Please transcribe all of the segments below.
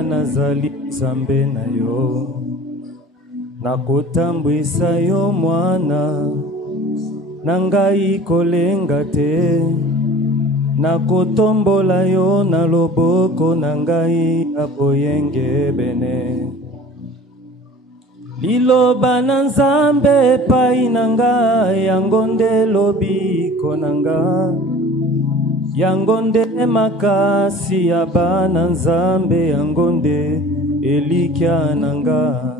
nazali nzambe na yo, nakotambwisa yo mwana, nangai kolenga te, nakotombola yo na loboko nangai aboyenge bene. Liloba na nzambe pai nanga, yango nde lobiko nanga, yango nde makasi ya bana nzambe, yango nde elikya nanga.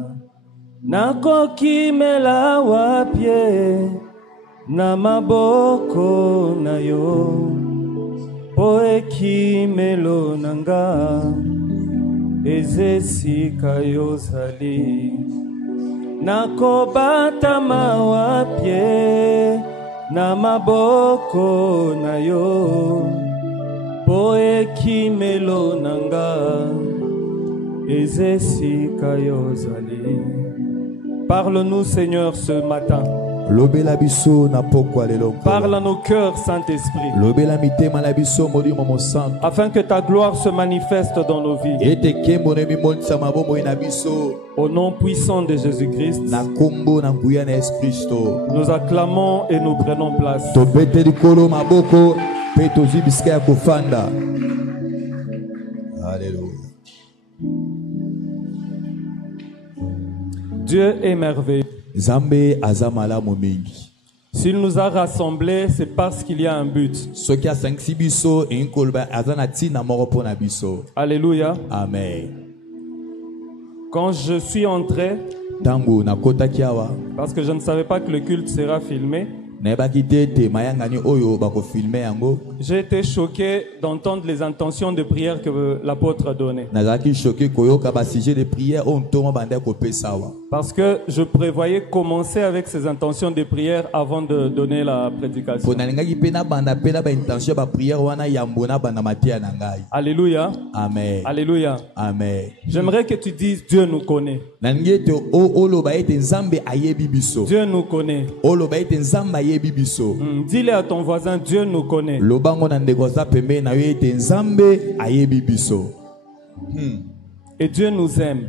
Nakokimela wapye na maboko na yo, po ekimelo nanga ezesika yozali. Nakobatama wapye na maboko na yo, po ekimelo nanga ezesika yozali. Parle-nous, Seigneur, ce matin. Parle à nos cœurs, Saint-Esprit, afin que ta gloire se manifeste dans nos vies. Au nom puissant de Jésus-Christ, nous acclamons et nous prenons place. Alléluia. Dieu est merveilleux. S'il nous a rassemblés, c'est parce qu'il y a un but. Alléluia. Amen. Quand je suis entré, parce que je ne savais pas que le culte sera filmé, j'ai été choqué d'entendre les intentions de prière que l'apôtre a données. Parce que je prévoyais commencer avec ces intentions de prière avant de donner la prédication. Alléluia. Amen. Alléluia. Amen. J'aimerais que tu dises Dieu nous connaît. Dieu nous connaît. Dis-le à ton voisin, Dieu nous connaît. Et Dieu nous aime.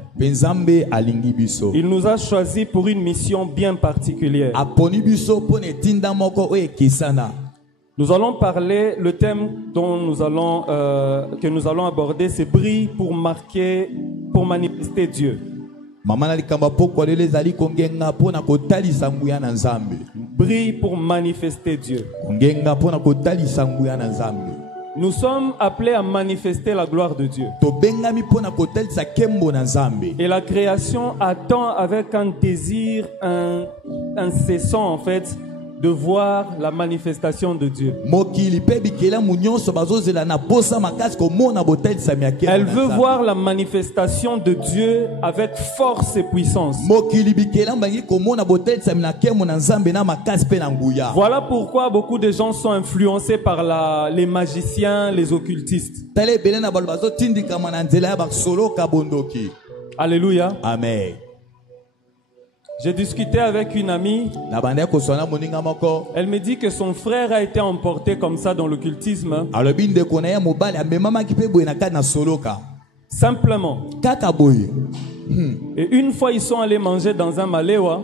Il nous a choisis pour une mission bien particulière. Nous allons parler, le thème dont que nous allons aborder, c'est brille pour marquer, pour manifester Dieu. Brille pour manifester Dieu. Nous sommes appelés à manifester la gloire de Dieu. Et la création attend avec un désir incessant en fait de voir la manifestation de Dieu. Elle veut voir la manifestation de Dieu avec force et puissance. Voilà pourquoi beaucoup de gens sont influencés par les magiciens, les occultistes. Alléluia. Amen. J'ai discuté avec une amie. Elle me dit que son frère a été emporté comme ça dans l'occultisme. Simplement. Et une fois ils sont allés manger dans un malewa.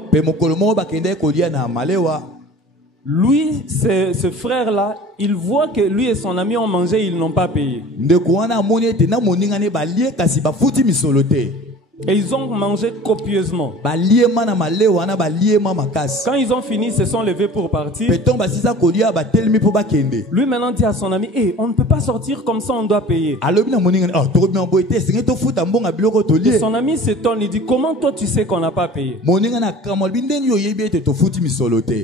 Lui, ce frère-là, il voit que lui et son ami ont mangé, ils n'ont pas payé. Et ils ont mangé copieusement. Quand ils ont fini, ils se sont levés pour partir. Lui maintenant dit à son ami, hey, on ne peut pas sortir comme ça, on doit payer. Et son ami s'étonne, il dit, comment toi tu sais qu'on n'a pas payé?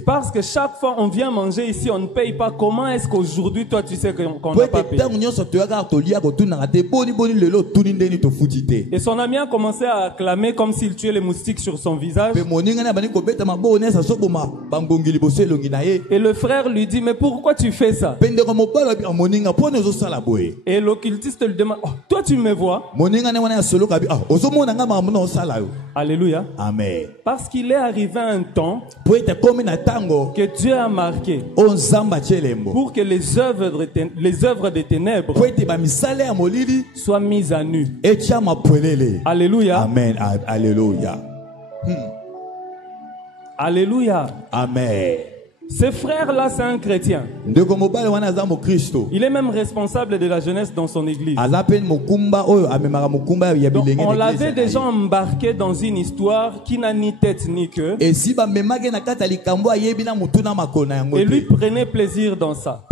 Parce que chaque fois on vient manger ici, on ne paye pas. Comment est-ce qu'aujourd'hui toi tu sais qu'on n'a pas payé? Et son ami a commencé à acclamer comme s'il tuait les moustiques sur son visage. Et le frère lui dit, mais pourquoi tu fais ça? Et l'occultiste lui demande, oh, toi tu me vois? Alléluia. Amen. Parce qu'il est arrivé un temps que Dieu a marqué pour que les œuvres des ténèbres soient mises à nu. Alléluia. Amen. Alléluia. Alléluia. Amen. Ce frère-là, c'est un chrétien. Il est même responsable de la jeunesse dans son église. Donc, on l'avait déjà embarqué dans une histoire qui n'a ni tête ni queue. Et lui prenait plaisir dans ça.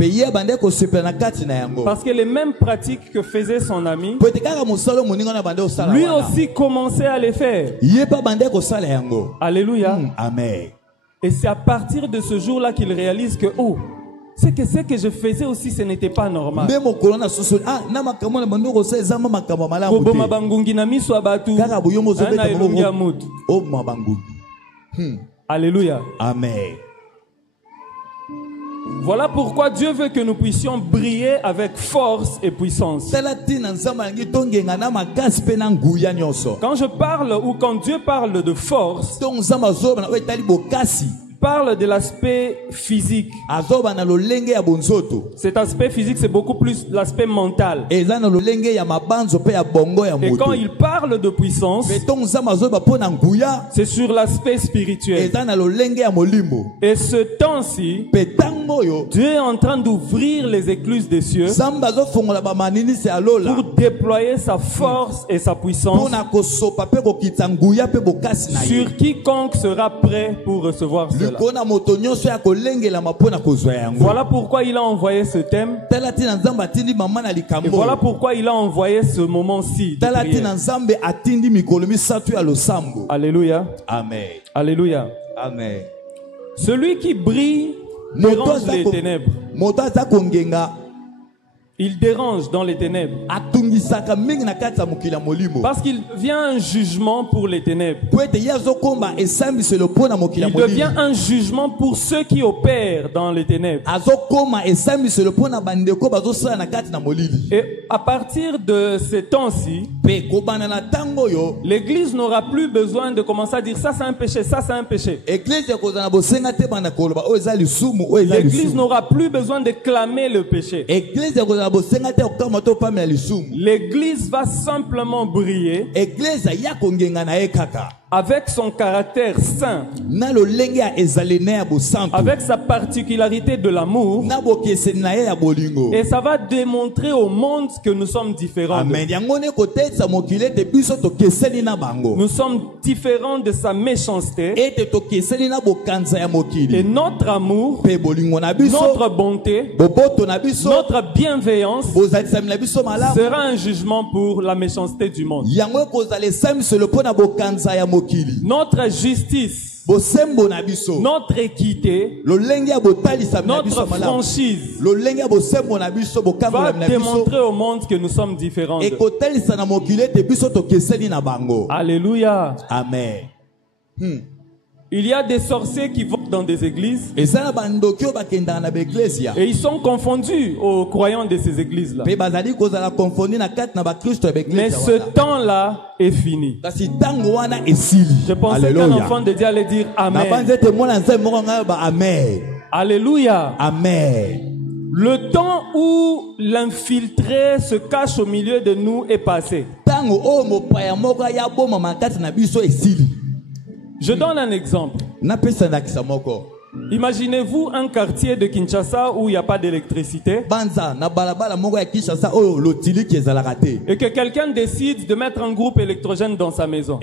Parce que les mêmes pratiques que faisait son ami, lui aussi commençait à les faire. Alléluia. Amen. Et c'est à partir de ce jour-là qu'il réalise que, oh, c'est que ce que je faisais aussi, ce n'était pas normal. Alléluia. Amen. Voilà pourquoi Dieu veut que nous puissions briller avec force et puissance. Quand je parle ou quand Dieu parle de force, parle de l'aspect physique. Cet aspect physique, c'est beaucoup plus l'aspect mental. Et quand il parle de puissance, c'est sur l'aspect spirituel. Et ce temps-ci, Dieu est en train d'ouvrir les écluses des cieux pour déployer sa force et sa puissance sur quiconque sera prêt pour recevoir cela. Voilà pourquoi il a envoyé ce thème. Et voilà pourquoi il a envoyé ce moment-ci. Alléluia. Amen. Alléluia. Amen. Celui qui brille dérange les ténèbres. Il dérange dans les ténèbres. Parce qu'il vient un jugement pour les ténèbres. Il devient un jugement pour ceux qui opèrent dans les ténèbres. Et à partir de ces temps-ci, l'Église n'aura plus besoin de commencer à dire ça c'est un péché, ça c'est un péché. L'Église n'aura plus besoin de clamer le péché. L'Église va simplement briller avec son caractère saint, avec sa particularité de l'amour, et ça va démontrer au monde que nous sommes différents. Nous sommes différents de sa méchanceté, et notre amour, notre bonté, notre bienveillance sera un jugement pour la méchanceté du monde. Notre justice, notre équité, notre franchise va démontrer au monde que nous sommes différents. Alléluia. Amen. Il y a des sorciers qui vont dans des églises et ils sont confondus aux croyants de ces églises-là. Mais ce temps-là est fini. Je pensais qu'un enfant de Dieu allait dire Amen. Alléluia. Amen. Le temps où l'infiltré se cache au milieu de nous est passé. Je donne un exemple. Imaginez-vous un quartier de Kinshasa où il n'y a pas d'électricité et que quelqu'un décide de mettre un groupe électrogène dans sa maison.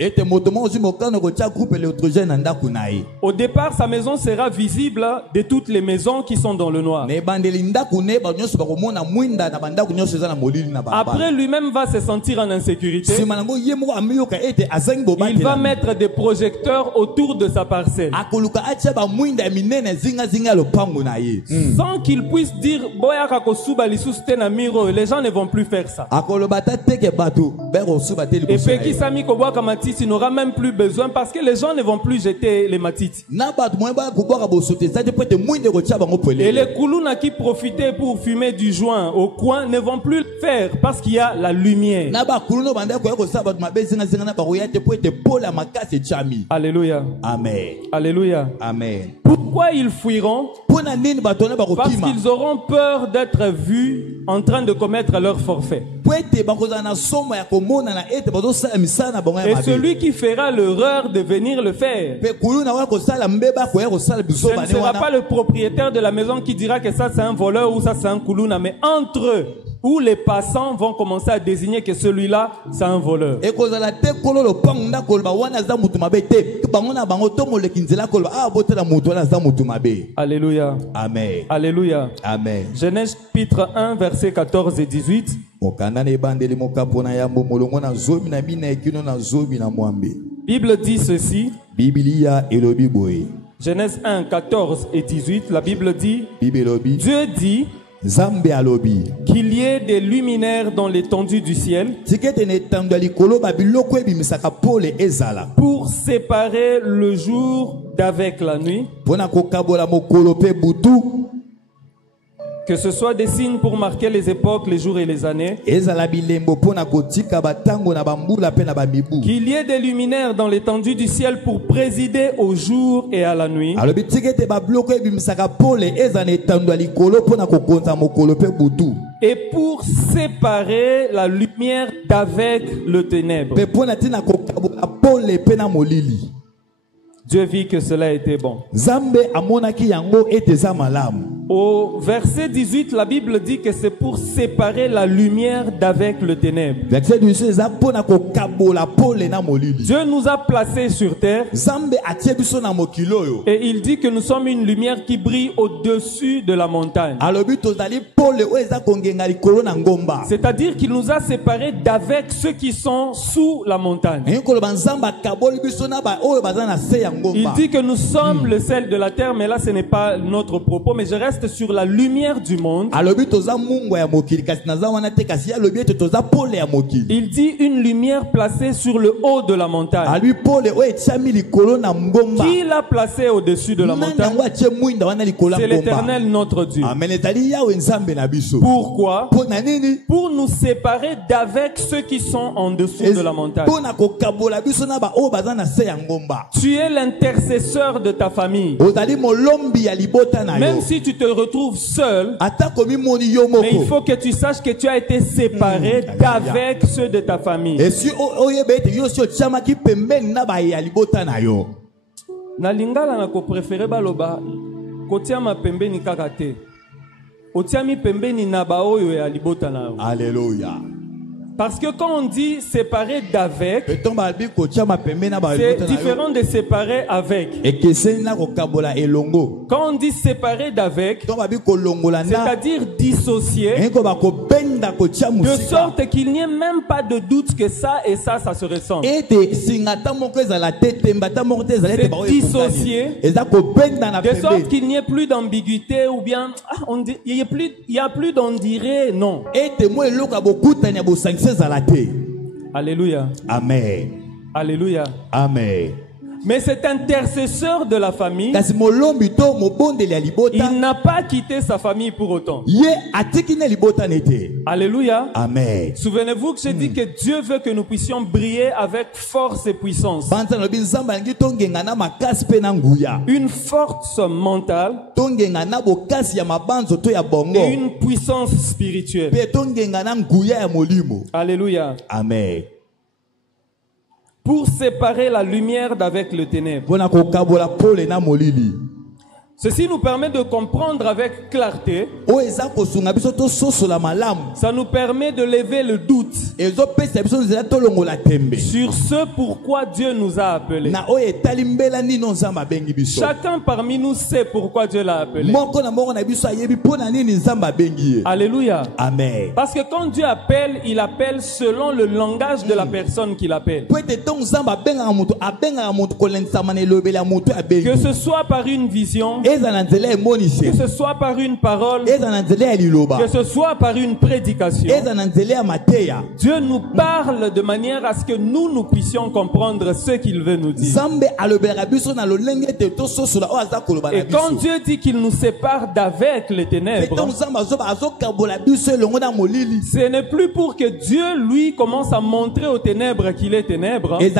Au départ, sa maison sera visible de toutes les maisons qui sont dans le noir. Après, lui-même va se sentir en insécurité. Il va mettre des projecteurs autour de sa parcelle. sans qu'il puisse dire les gens ne vont plus faire ça. Et Peki Sami Kobwaka Matiti n'aura même plus besoin parce que les gens ne vont plus jeter les matiti. Et les Kuluna qui profitaient pour fumer du joint au coin ne vont plus le faire parce qu'il y a la lumière. Alléluia. Amen. Alléluia. Amen. Pourquoi ils fuiront? Parce qu'ils auront peur d'être vus en train de commettre leur forfait. Et celui qui fera l'erreur de venir le faire, ce ne sera pas le propriétaire de la maison qui dira que ça c'est un voleur ou ça c'est un kuluna, mais entre eux, où les passants vont commencer à désigner que celui-là c'est un voleur. Alléluia. Amen. Alléluia. Amen. Genèse chapitre 1 versets 14 et 18. Bible dit ceci. Genèse 1 14 et 18, la Bible dit, Dieu dit qu'il y ait des luminaires dans l'étendue du ciel pour séparer le jour d'avec la nuit, que ce soit des signes pour marquer les époques, les jours et les années, qu'il y ait des luminaires dans l'étendue du ciel pour présider au jour et à la nuit, et pour séparer la lumière d'avec le ténèbre. Dieu vit que cela était bon. Au verset 18, la Bible dit que c'est pour séparer la lumière d'avec le ténèbre. Dieu nous a placés sur terre et il dit que nous sommes une lumière qui brille au-dessus de la montagne. C'est-à-dire qu'il nous a séparés d'avec ceux qui sont sous la montagne. Il dit que nous sommes le sel de la terre, mais là ce n'est pas notre propos, mais je reste sur la lumière du monde. Il dit une lumière placée sur le haut de la montagne. Qui l'a placé au-dessus de la montagne? C'est l'Éternel notre Dieu. Pourquoi? Pour nous séparer d'avec ceux qui sont en dessous de la montagne. Tu es l'intercesseur de ta famille. Même si tu te retrouves seul, mais il faut que tu saches que tu as été séparé d'avec ceux de ta famille. Na lingala na ko préféré baloba kotiama pembeni kakate. Otiami pembeni na ba oyo ya libota na yo. Alléluia. Parce que quand on dit séparer d'avec, c'est différent de séparer avec. Quand on dit séparer d'avec, c'est-à-dire dissocier, de sorte qu'il n'y ait même pas de doute que ça et ça se ressemble. C'est dissocier, de sorte qu'il n'y ait plus d'ambiguïté ou bien, il n'y a plus d'on dirait non. Alléluia. Amen. Alléluia. Amen. Mais cet intercesseur de la famille, il n'a pas quitté sa famille pour autant. Alléluia. Amen. Souvenez-vous que j'ai dit que Dieu veut que nous puissions briller avec force et puissance. Une force mentale et une puissance spirituelle. Alléluia. Amen. Pour séparer la lumière d'avec le ténèbre. Ceci nous permet de comprendre avec clarté. Ça nous permet de lever le doute sur ce pourquoi Dieu nous a appelés. Chacun parmi nous sait pourquoi Dieu l'a appelé. Alléluia. Amen. Parce que quand Dieu appelle, il appelle selon le langage de la personne qu'il appelle. Que ce soit par une vision, Que ce soit par une parole, que ce soit par une prédication, Dieu nous parle de manière à ce que nous puissions comprendre ce qu'il veut nous dire. Et quand Dieu dit qu'il nous sépare d'avec les ténèbres, ce n'est plus pour que Dieu lui commence à montrer aux ténèbres qu'il est ténèbres, mais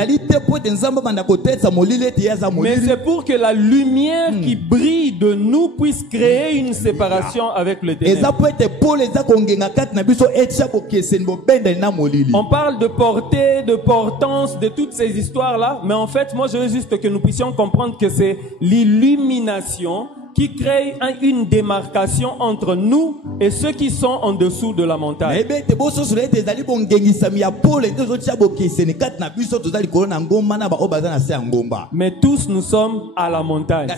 c'est pour que la lumière qui brille de nous puisse créer une séparation avec le ténèbre. On parle de portée, de portance, de toutes ces histoires-là, mais en fait, moi je veux juste que nous puissions comprendre que c'est l'illumination qui crée une démarcation entre nous et ceux qui sont en dessous de la montagne. Mais tous nous sommes à la montagne.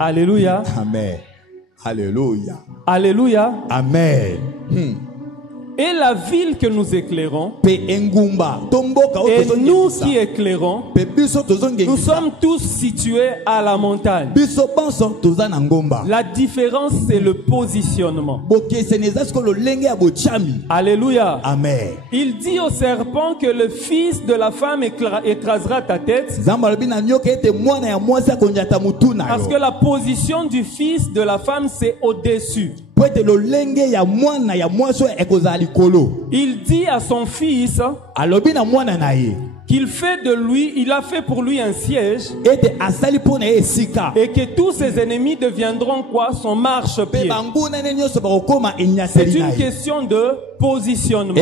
Alléluia. Amen. Alléluia. Alléluia. Amen. Et la ville que nous éclairons, et nous qui éclairons, nous sommes tous situés à la montagne. La différence, c'est le positionnement. Alléluia. Amen. Il dit au serpent que le fils de la femme écrasera ta tête, parce que la position du fils de la femme, c'est au-dessus. Il dit à son fils qu'il fait de lui, il a fait pour lui un siège, et que tous ses ennemis deviendront quoi? Son marchepied. C'est une question de positionnement.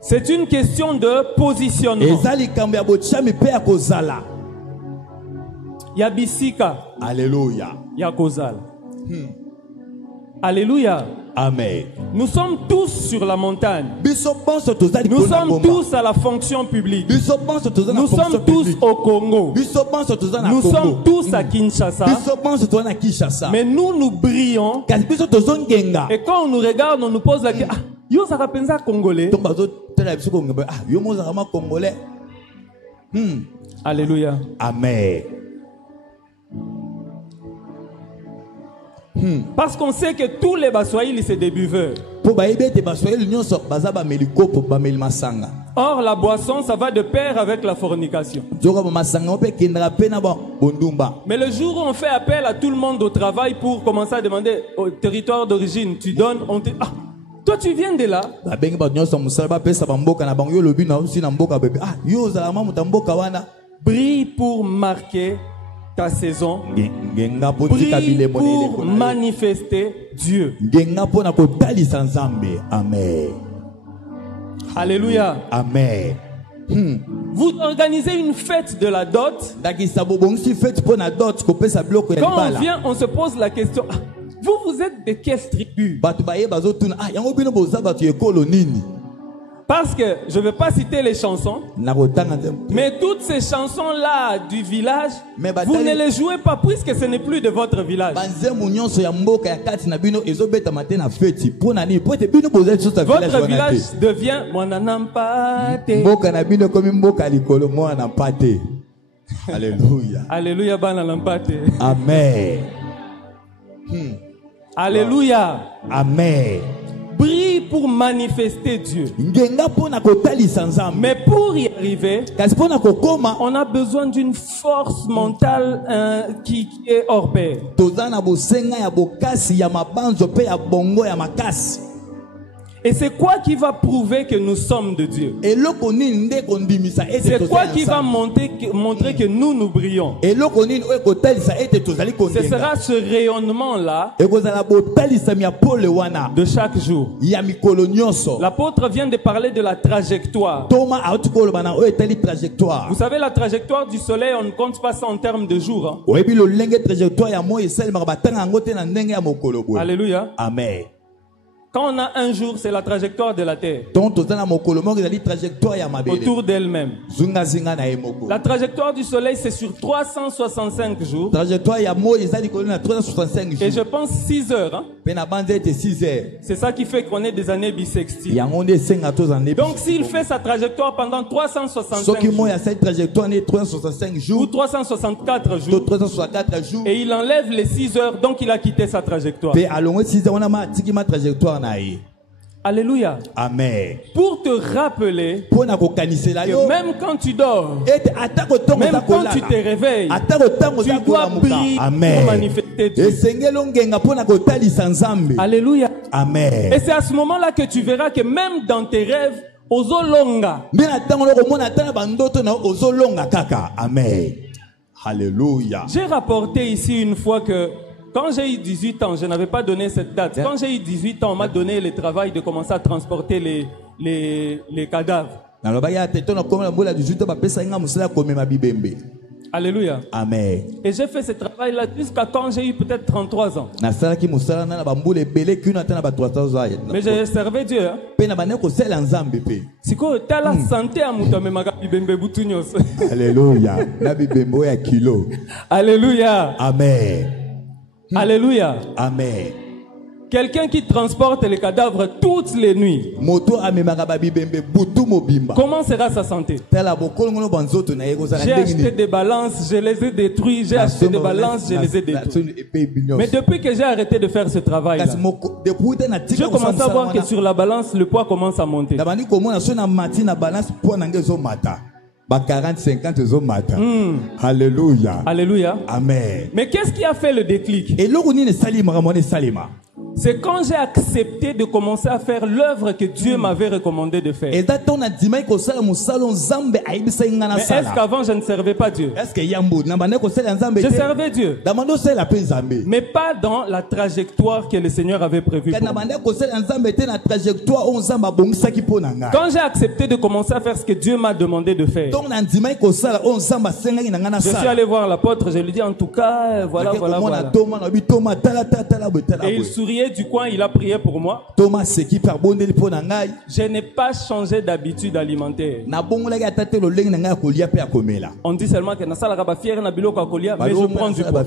C'est une question de positionnement. Yabisika. Alléluia. Yakozal. Alléluia. Amen. Nous sommes tous sur la montagne. Nous sommes tous à la fonction publique. Nous sommes tous au Congo. Nous sommes tous à Kinshasa. Mais nous brillons. Et quand on nous regarde, on nous pose la question. Yo ça pensa congolais. Alléluia. Amen. Parce qu'on sait que tous les Baswahili c'est des buveurs. Or la boisson ça va de pair avec la fornication. Mais le jour où on fait appel à tout le monde au travail pour commencer à demander au territoire d'origine, tu donnes, on te... Ah, toi tu viens de là. Brille pour marquer ta saison. Brille pour manifester Dieu. Amen. Alléluia. Amen. Vous organisez une fête de la dot. Quand on vient, on se pose la question. Vous êtes de quelle tribu? Parce que je ne vais pas citer les chansons, mais toutes ces chansons-là du village, vous ne les jouez pas puisque ce n'est plus de votre village. Votre village devient Alléluia. Alléluia. Amen. Alléluia. Amen. Brille pour manifester Dieu. Mais pour y arriver, on a besoin d'une force mentale qui est hors pair. Et c'est quoi qui va prouver que nous sommes de Dieu? C'est quoi qui va montrer que nous brillons? Ce sera ce rayonnement-là de chaque jour. L'apôtre vient de parler de la trajectoire. Vous savez, la trajectoire du soleil, on ne compte pas ça en termes de jours. Alléluia. Amen. Quand on a un jour, c'est la trajectoire de la terre autour d'elle-même. La trajectoire du soleil, c'est sur 365 jours. Et je pense 6 heures. C'est ça qui fait qu'on est des années bissextiles. Donc s'il fait sa trajectoire pendant 365 jours, ou 364 jours, et il enlève les 6 heures, donc il a quitté sa trajectoire. Alléluia. Amen. Pour te rappeler que même quand tu dors, même quand tu te réveilles, tu dois briller pour manifester Dieu. Alléluia. Amen. Et c'est à ce moment-là que tu verras que même dans tes rêves, ozolonga. Amen. Alléluia. J'ai rapporté ici une fois que quand j'ai eu 18 ans, je n'avais pas donné cette date. Quand j'ai eu 18 ans, on m'a donné le travail de commencer à transporter les cadavres. Alléluia. Amen. Et j'ai fait ce travail-là jusqu'à quand j'ai eu peut-être 33 ans. Mais j'ai servi Dieu. C'est quoi la santé à Alléluia. Alléluia. Amen. Alléluia. Amen. Quelqu'un qui transporte les cadavres toutes les nuits. Comment sera sa santé? J'ai acheté des balances, je les ai détruites. J'ai acheté des balances, je les ai détruites. Mais depuis que j'ai arrêté de faire ce travail, je commence à voir que sur la balance, le poids commence à monter. 40, 50 matin. Alléluia. Alléluia. Amen. Mais qu'est-ce qui a fait le déclic? C'est quand j'ai accepté de commencer à faire l'œuvre que Dieu m'avait recommandé de faire. Mais est-ce qu'avant je ne servais pas Dieu? Je servais Dieu. Mais pas dans la trajectoire que le Seigneur avait prévue. Quand j'ai accepté de commencer à faire ce que Dieu m'a demandé de faire, je suis allé voir l'apôtre, je lui ai dit en tout cas, voilà. Et il souriait du coin, il a prié pour moi. Je n'ai pas changé d'habitude alimentaire. On dit seulement que mais je prends du poids.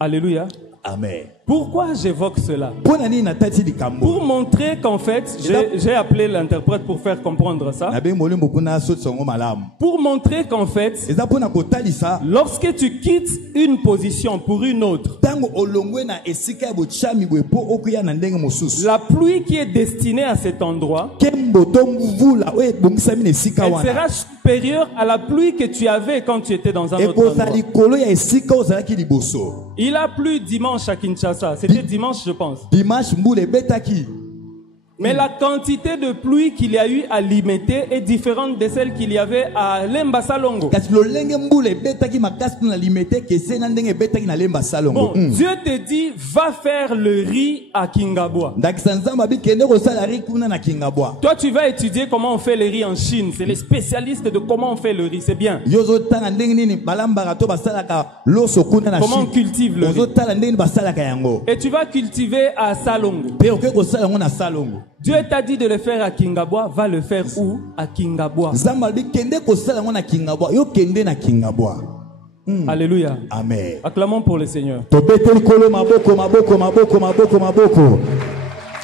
Alléluia. Amen. Pourquoi j'évoque cela? Pour montrer qu'en fait, j'ai appelé l'interprète pour faire comprendre ça. Pour montrer qu'en fait, lorsque tu quittes une position pour une autre, la pluie qui est destinée à cet endroit, elle sera supérieure à la pluie que tu avais quand tu étais dans un autre endroit. Il a plu dimanche à Kinshasa. C'était dimanche, je pense. Mais la quantité de pluie qu'il y a eu à Limete est différente de celle qu'il y avait à Lemba-Salongo. Bon, Dieu te dit, va faire le riz à Kingabwa. Toi, tu vas étudier comment on fait le riz en Chine. C'est les spécialistes de comment on fait le riz. C'est bien. Comment on cultive le riz. Et tu vas cultiver à Salongo. Dieu t'a dit de le faire à Kingabwa, va le faire où? À Kingabwa. Alléluia. Amen. Acclamons pour le Seigneur.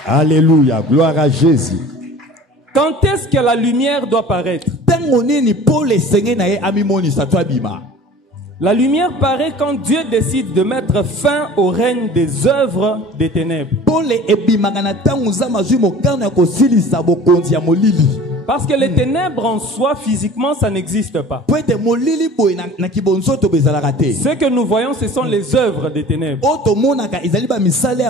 Alléluia. Gloire à Jésus. Quand est-ce que la lumière doit paraître? La lumière paraît quand Dieu décide de mettre fin au règne des œuvres des ténèbres. Parce que les ténèbres en soi, physiquement, ça n'existe pas. Ce que nous voyons, ce sont les œuvres des ténèbres. Ou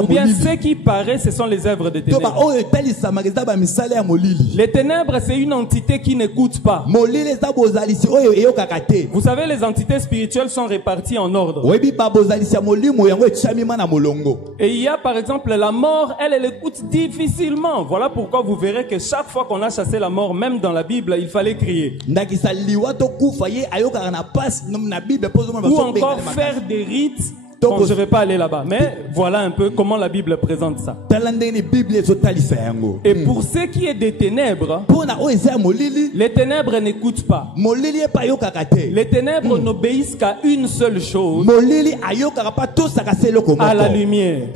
bien ce qui paraît, ce sont les œuvres des ténèbres. Les ténèbres, c'est une entité qui n'écoute pas. Vous savez, les entités spirituelles sont réparties en ordre. Et il y a par exemple la mort, elle écoute difficilement. Voilà pourquoi vous verrez que chaque fois qu'on a chassé la mort, même dans la Bible, il fallait crier. Ou encore faire des rites Bon, je ne vais pas aller là-bas, mais voilà un peu comment la Bible présente ça. Et pour ce qui est des ténèbres, les ténèbres n'écoutent pas. Les ténèbres n'obéissent qu'à une seule chose, à la lumière.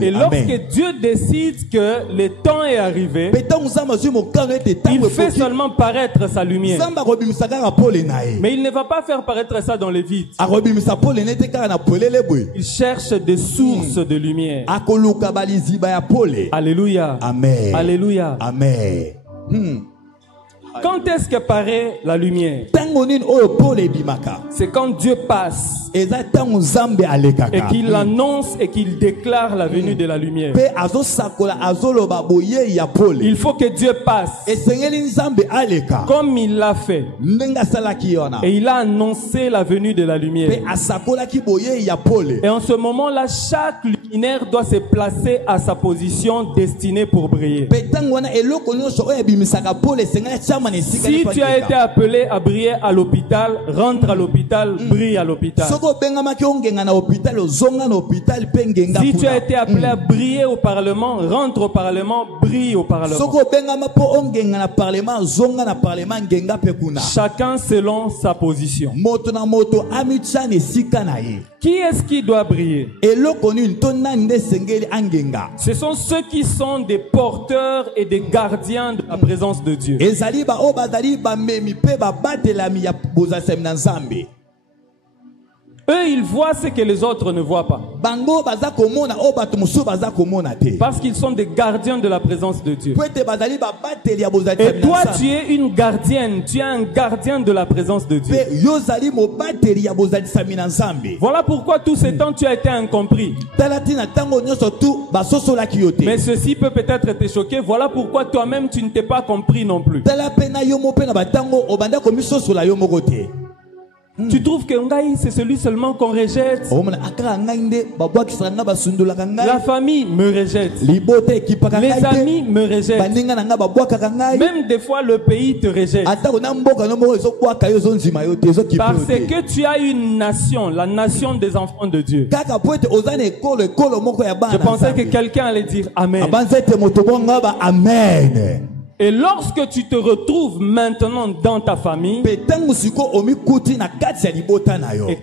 Et lorsque Dieu décide que le temps est arrivé, il fait seulement paraître sa lumière. Mais il ne va pas faire paraître ça dans les vides. Il cherche des sources de lumière. Alléluia. Amen. Alléluia. Amen. Quand est-ce que paraît la lumière? C'est quand Dieu passe et qu'il annonce et qu'il déclare la venue de la lumière. Il faut que Dieu passe comme il l'a fait. Et il a annoncé la venue de la lumière. Et en ce moment-là, chaque luminaire doit se placer à sa position destinée pour briller. Si tu as été appelé à briller à l'hôpital, rentre à l'hôpital, brille à l'hôpital. Si tu as été appelé à briller au Parlement, rentre au Parlement, brille au Parlement. Chacun selon sa position. Qui est-ce qui doit briller? Ce sont ceux qui sont des porteurs et des gardiens de la présence de Dieu. Eux, ils voient ce que les autres ne voient pas. Parce qu'ils sont des gardiens de la présence de Dieu. Et toi, tu es une gardienne. Tu es un gardien de la présence de Dieu. Voilà pourquoi tout ce temps, tu as été incompris. Mais ceci peut peut-être te choquer. Voilà pourquoi toi-même, tu ne t'es pas compris non plus. Tu trouves que Ngai, c'est celui seulement qu'on rejette. La famille me rejette. Les amis me rejettent. Même des fois, le pays te rejette. Parce que tu as une nation, la nation des enfants de Dieu. Je pensais que quelqu'un allait dire Amen. Amen. Et lorsque tu te retrouves maintenant dans ta famille, et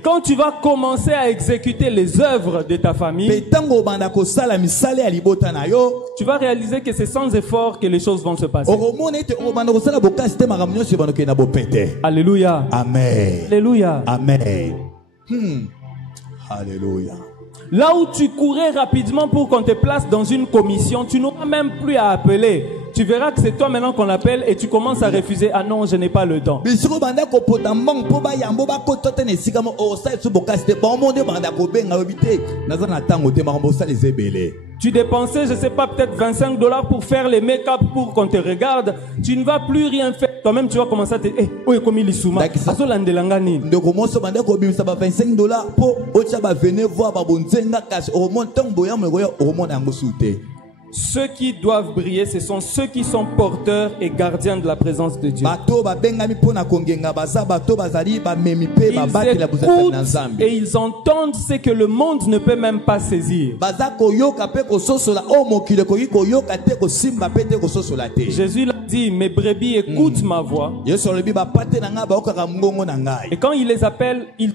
quand tu vas commencer à exécuter les œuvres de ta famille, tu vas réaliser que c'est sans effort que les choses vont se passer. Alléluia. Amen. Alléluia. Amen. Alléluia. Là où tu courais rapidement pour qu'on te place dans une commission, tu n'auras même plus à appeler. Tu verras que c'est toi maintenant qu'on appelle et tu commences à refuser. Ah non, je n'ai pas le temps. Tu dépensais, je ne sais pas, peut-être $25 pour faire les make-up pour qu'on te regarde. Tu ne vas plus rien faire. Toi-même, tu vas commencer à te dire, eh, où est comme il est souma? Ceux qui doivent briller, ce sont ceux qui sont porteurs et gardiens de la présence de Dieu. Ils écoutent et ils entendent ce que le monde ne peut même pas saisir. Jésus l'a dit, mes brebis écoutent ma voix. Et quand il les appelle, ils...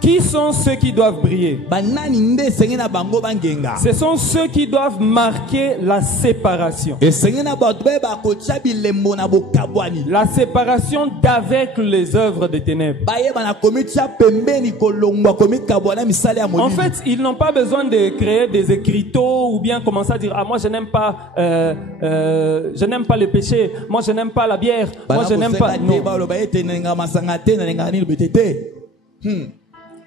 Qui sont ceux qui doivent briller? Ce sont ceux qui doivent marquer la séparation. La séparation d'avec les œuvres des ténèbres. En fait, ils n'ont pas besoin de créer des écriteaux ou bien commencer à dire, ah, moi je n'aime pas le péché, moi je n'aime pas la bière, moi je n'aime pas... Non.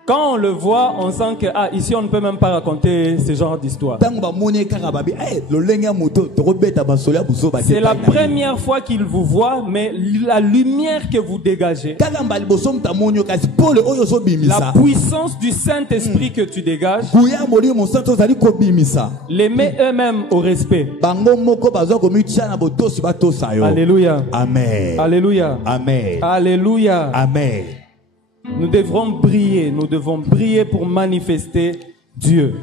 Quand on le voit, on sent que ici on ne peut même pas raconter ce genre d'histoire. C'est la première fois qu'il vous voit, mais la lumière que vous dégagez, la puissance du Saint-Esprit que tu dégages, les met eux-mêmes au respect. Alléluia. Amen. Alléluia. Amen. Alléluia. Amen. Nous devrons briller. Nous devons briller pour manifester Dieu.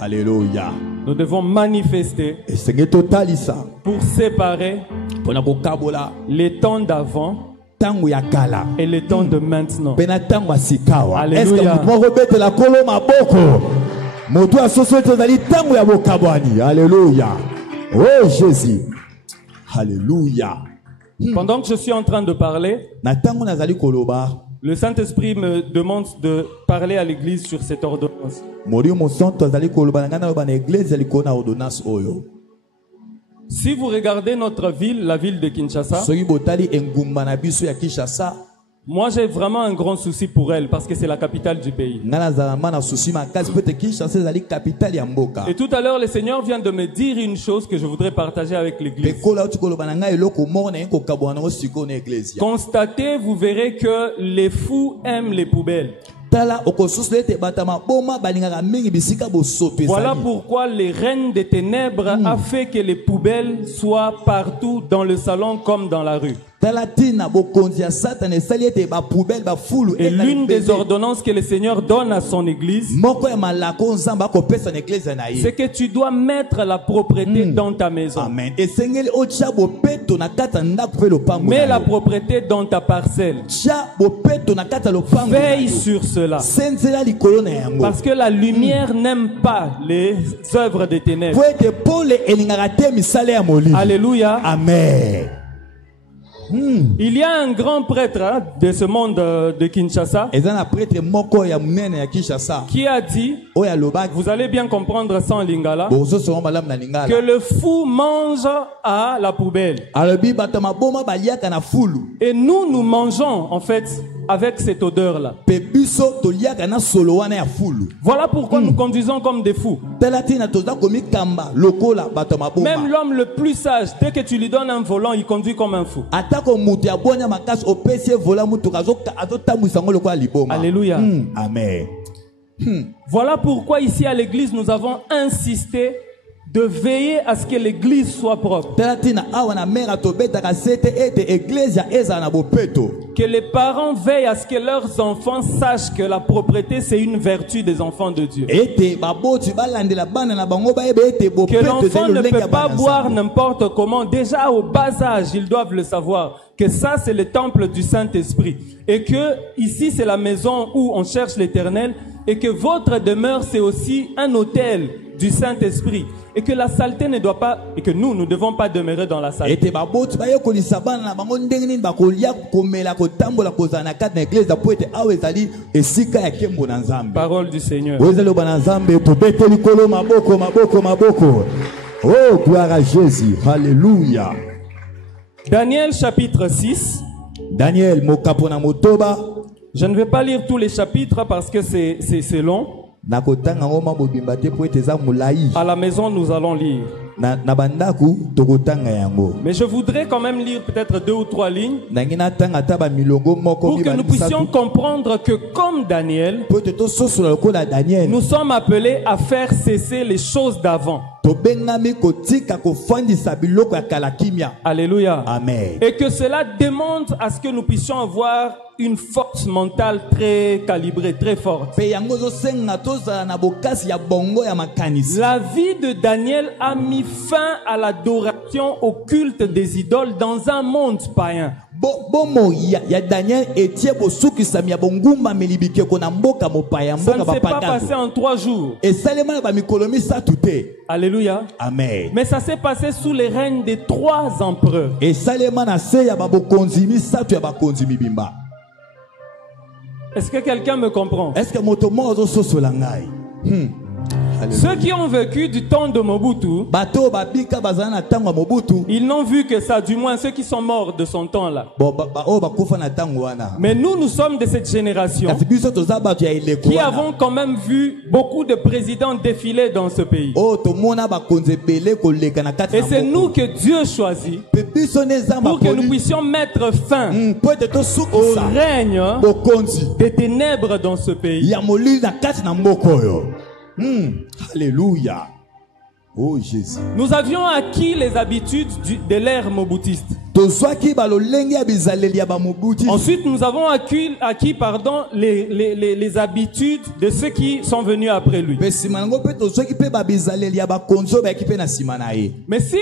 Alléluia. Nous devons manifester pour séparer les temps d'avant et les temps de maintenant. Alléluia. Alléluia. Oh Jésus. Alléluia. Pendant que je suis en train de parler, le Saint-Esprit me demande de parler à l'église sur cette ordonnance. Si vous regardez notre ville, la ville de Kinshasa, moi j'ai vraiment un grand souci pour elle parce que c'est la capitale du pays. Et tout à l'heure, le Seigneur vient de me dire une chose que je voudrais partager avec l'église. Constatez, vous verrez que les fous aiment les poubelles. Voilà pourquoi les reines des ténèbres a fait que les poubelles soient partout dans le salon comme dans la rue. Et l'une des ordonnances que le Seigneur donne à son église, c'est que tu dois mettre la propreté dans ta maison. Amen. Mets la propreté dans ta parcelle. Veille sur cela. Parce que la lumière n'aime pas les œuvres des ténèbres. Alléluia. Amen. Il y a un grand prêtre de ce monde de Kinshasa qui a dit, vous allez bien comprendre sans lingala, que le fou mange à la poubelle. Et nous mangeons en fait avec cette odeur-là. Voilà pourquoi nous conduisons comme des fous. Même l'homme le plus sage, dès que tu lui donnes un volant, il conduit comme un fou. Alléluia. Amen. Voilà pourquoi ici à l'église, nous avons insisté de veiller à ce que l'église soit propre. Que les parents veillent à ce que leurs enfants sachent que la propreté c'est une vertu des enfants de Dieu. Que l'enfant ne peut pas boire n'importe comment. Déjà au bas âge, ils doivent le savoir. Que ça c'est le temple du Saint-Esprit. Et que ici c'est la maison où on cherche l'Éternel. Et que votre demeure c'est aussi un hôtel du Saint-Esprit. Et que la saleté ne doit pas, et que nous ne devons pas demeurer dans la saleté. Parole du Seigneur. Oh, gloire à Jésus. Alléluia. Daniel chapitre 6. Daniel, je ne vais pas lire tous les chapitres parce que c'est long. À la maison, nous allons lire. Mais je voudrais quand même lire peut-être 2 ou 3 lignes pour que nous puissions comprendre que comme Daniel, nous sommes appelés à faire cesser les choses d'avant. Alléluia. Amen. Et que cela demande à ce que nous puissions avoir une force mentale très calibrée, très forte. La vie de Daniel a mis fin à l'adoration au culte des idoles dans un monde païen. Ça ne s'est pas passé en 3 jours. Alléluia. Amen. Mais ça s'est passé sous les règnes des 3 empereurs. Est-ce que quelqu'un me comprend? Ceux qui ont vécu du temps de Mobutu, ils n'ont vu que ça, du moins ceux qui sont morts de son temps là. Mais nous sommes de cette génération qui avons quand même vu beaucoup de présidents défiler dans ce pays. Et c'est nous que Dieu choisit pour que nous puissions mettre fin au règne des ténèbres dans ce pays. Alléluia. Oh Jésus. Nous avions acquis les habitudes de l'ère mobutiste. Ensuite, nous avons acquis les habitudes de ceux qui sont venus après lui. Mais si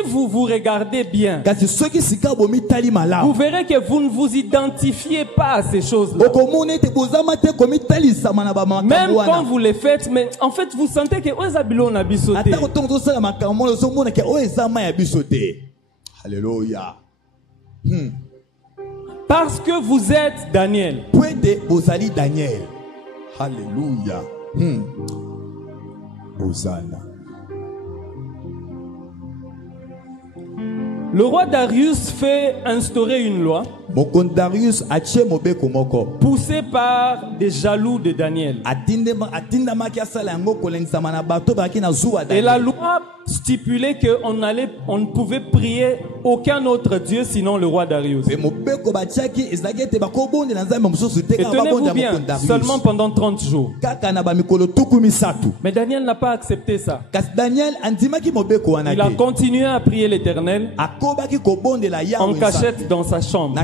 vous vous regardez bien, vous verrez que vous ne vous identifiez pas à ces choses-là. Même quand vous les faites, mais en fait, vous sentez que Alléluia. Parce que vous êtes Daniel. Daniel. Alléluia. Hosanna. Le roi Darius fait instaurer une loi poussé par des jaloux de Daniel. Et la loi stipulait qu'on ne pouvait prier aucun autre Dieu sinon le roi Darius. Et tenez-vous bien, seulement pendant 30 jours. Mais Daniel n'a pas accepté ça. Il a continué à prier l'Éternel en cachette dans sa chambre.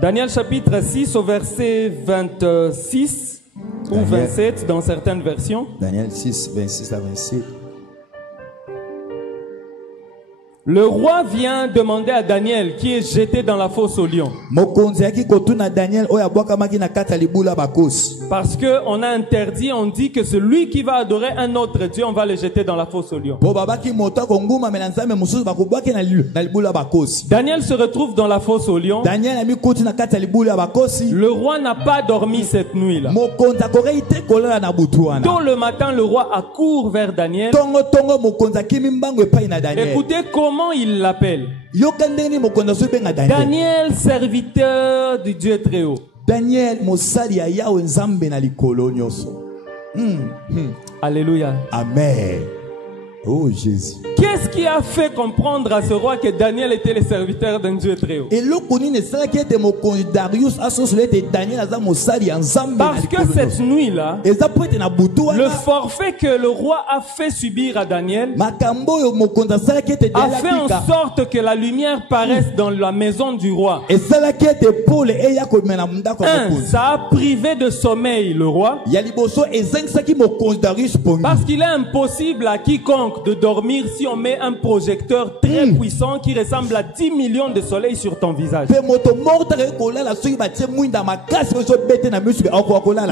Daniel chapitre 6 au verset 26 ou 27 dans certaines versions. Daniel 6, 26 à 27. Le roi vient demander à Daniel qui est jeté dans la fosse aux lions. Parce qu'on a interdit, on dit que celui qui va adorer un autre Dieu, on va le jeter dans la fosse aux lions. Daniel se retrouve dans la fosse aux lions. Le roi n'a pas dormi cette nuit-là. Tôt le matin, le roi accourt vers Daniel. Écoutez comment il l'appelle. Daniel, serviteur du Dieu très haut. Daniel, mosali ya Yahweh nzambe na likolo nyoso. Alléluia. Amen. Oh Jésus. Qu'est-ce qui a fait comprendre à ce roi que Daniel était le serviteur d'un Dieu très haut? Parce que cette nuit-là, le forfait que le roi a fait subir à Daniel a fait en sorte que la lumière paraisse dans la maison du roi. Ça a privé de sommeil le roi. Parce qu'il est impossible à quiconque de dormir si on met un projecteur très puissant qui ressemble à 10 millions de soleils sur ton visage.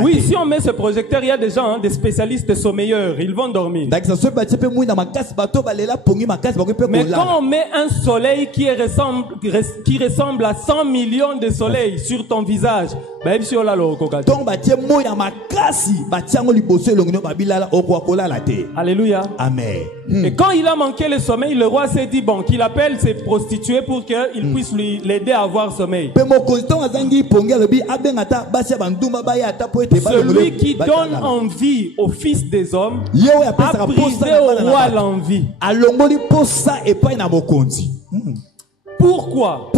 Oui, si on met ce projecteur, il y a des gens, des spécialistes sommeilleurs, ils vont dormir. Mais quand on met un soleil qui ressemble à 100 millions de soleils sur ton visage, alléluia. Amen. Et quand il a manqué le sommeil, le roi s'est dit bon, qu'il appelle ses prostituées pour qu'ils puissent l'aider à avoir sommeil. Celui qui donne envie aux fils des hommes a brisé au roi l'envie. Pourquoi?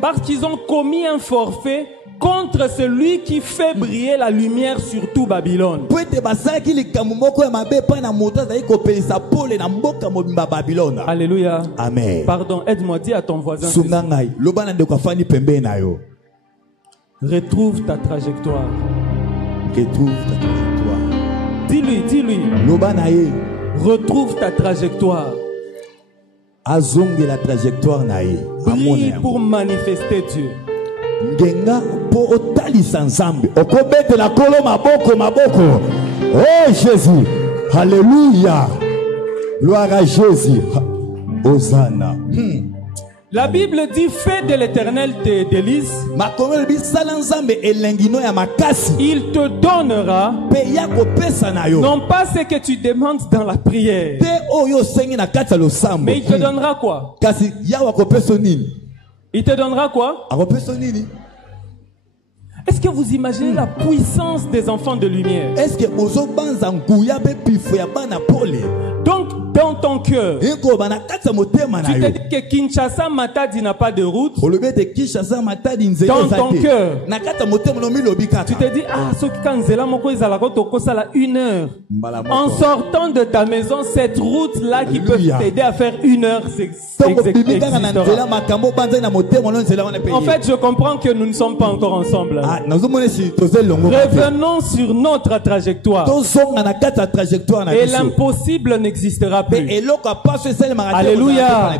Parce qu'ils ont commis un forfait contre celui qui fait briller la lumière sur tout Babylone. Alléluia. Amen. Pardon, aide-moi, dis à ton voisin. Retrouve ta trajectoire. Retrouve ta trajectoire. Dis-lui. Retrouve ta trajectoire. La trajectoire nae. Prie pour manifester Dieu. Ngenga po otalisa nzambe okobete la kolo maboko. Oh Jésus, alléluia, gloire à Jésus. Hosanna. La Bible dit fais de l'Éternel tes délices. Il te donnera non pas ce que tu demandes dans la prière, mais il te donnera quoi? Il te donnera quoi? Est-ce que vous imaginez la puissance des enfants de lumière? Donc dans ton cœur, tu te dis que Kinshasa Matadi n'a pas de route. Dans ton cœur, tu te dis, ah, ce qui kanzela moko ezalaka tokosala 1 heure. En sortant de ta maison, cette route-là qui peut t'aider à faire 1 heure, existera. En fait, je comprends que nous ne sommes pas encore ensemble. Revenons sur notre trajectoire. Et l'impossible n'existera plus. Alléluia.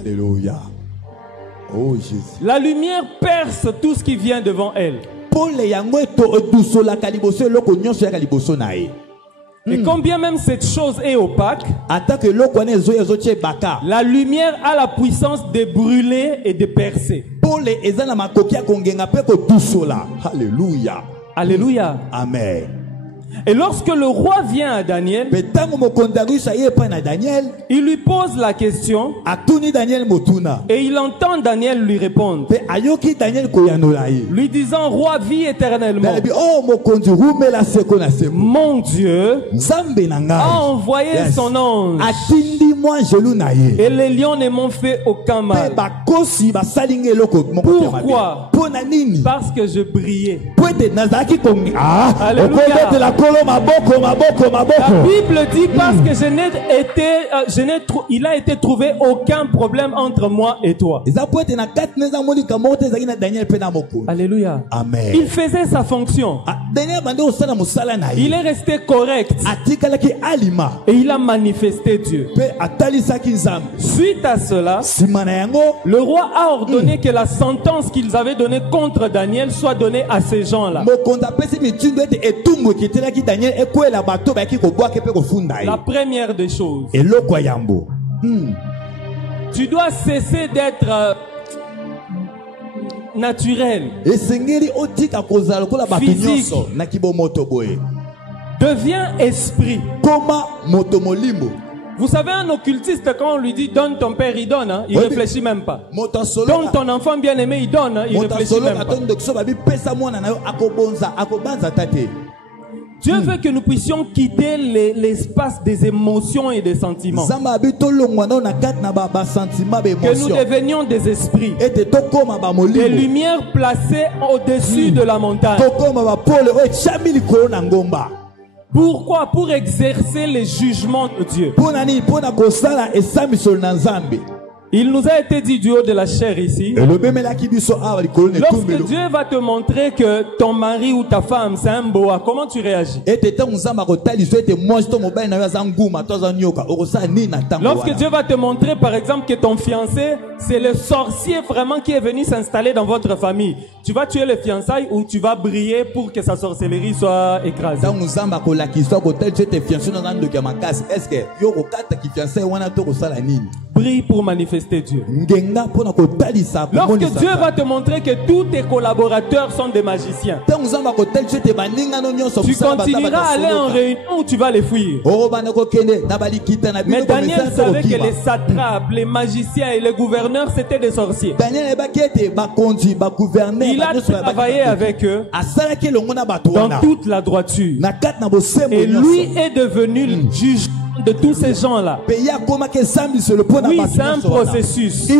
Alléluia. Oh Jésus. La lumière perce tout ce qui vient devant elle. Et combien même cette chose est opaque, la lumière a la puissance de brûler et de percer. Alléluia. Alléluia. Amen. Et lorsque le roi vient à Daniel, il lui pose la question et il entend Daniel lui répondre, lui disant, roi, vis éternellement. Mon Dieu a envoyé son ange et les lions ne m'ont fait aucun mal. Pourquoi? Parce que je brillais. Alléluia. La Bible dit parce que il a été trouvé aucun problème entre moi et toi. Alléluia. Amen. Il faisait sa fonction. Il est resté correct. Et il a manifesté Dieu. Suite à cela, le roi a ordonné que la sentence qu'ils avaient donnée contre Daniel soit donnée à ces gens-là. La première des choses, tu dois cesser d'être naturel, physique. Deviens esprit. Vous savez, un occultiste, quand on lui dit donne ton père, il donne, hein? Il ne réfléchit même pas. Donne ton enfant bien aimé, il donne, hein? Il ne réfléchit même pas. Dieu veut que nous puissions quitter l'espace des émotions et des sentiments. Que nous devenions des esprits. Des lumières placées au-dessus de la montagne. Pourquoi? Pour exercer les jugements de Dieu. Il nous a été dit du haut de la chair ici, lorsque Dieu va te montrer que ton mari ou ta femme c'est un boa, comment tu réagis? Lorsque Dieu va te montrer par exemple que ton fiancé c'est le sorcier vraiment qui est venu s'installer dans votre famille, tu vas tuer le fiançailles ou tu vas briller pour que sa sorcellerie soit écrasée? Brille pour manifester Dieu. Lorsque Dieu va te montrer que tous tes collaborateurs sont des magiciens, tu continueras à aller en réunion ou tu vas les fuir. Mais Daniel savait que les satrapes, les magiciens et les gouverneurs c'était des sorciers. Il a travaillé avec eux dans toute la droiture. Et lui est devenu le juge de tous ces gens-là. Oui, c'est un processus.